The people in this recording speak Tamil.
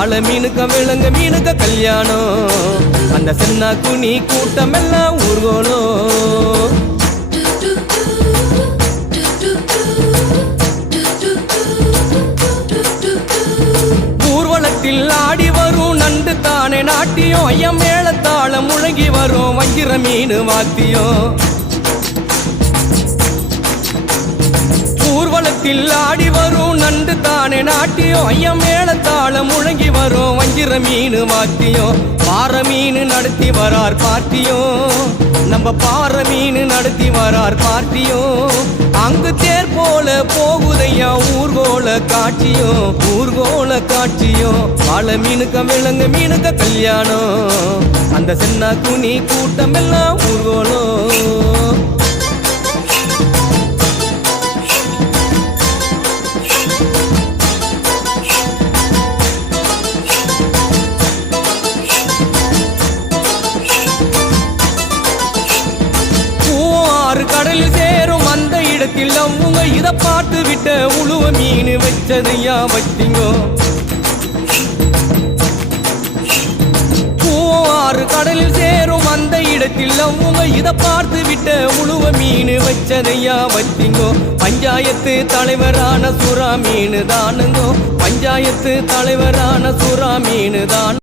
வாழை மீனுக்க விலங்க மீனுக்க கல்யாணம் அந்த சென்னா குனி கூட்டம் எல்லாம் ஊர்கோலம் ஊர்வலத்தில் ஆடி வரும் நண்டு தானே நாட்டியம் ஐயம் மேளத்தாளம் முழங்கி வரும் வஞ்சிர மீன் வாத்தியம் ஊர்வலத்தில் ஆடி வரும் நண்டு தானே நாட்டியம் ஐயம் மேளத்தாளம் முழங்கி வரும் வஞ்சிர மீன் வாத்தியம் பாறை மீன் நடத்தி வரார் பார்ட்டியும் நம்ம பாறை மீன் நடத்தி வரார் பார்ட்டியும் அங்கு தேர் போல போகுதையா ஊர்கோல காட்சியும் வாழை மீனுக்க விலங்கு மீனுக்க கல்யாணம் அந்த சென்னா குனி கூட்டம் எல்லாம் ஊர்கோலம் கடலில் சேரும் அந்த இடத்தில் அவங்க இத பார்த்து விட்ட உழுவ மீன் வச்சதையா வச்சிங்கோ பூவாறு கடலில் சேரும் அந்த இடத்தில் அவங்க இத பார்த்து விட்ட உழுவ மீன் வச்சதையா வச்சிங்கோ பஞ்சாயத்து தலைவரான சுறா மீன் தானுங்கோ பஞ்சாயத்து தலைவரான சுறா மீன் தான்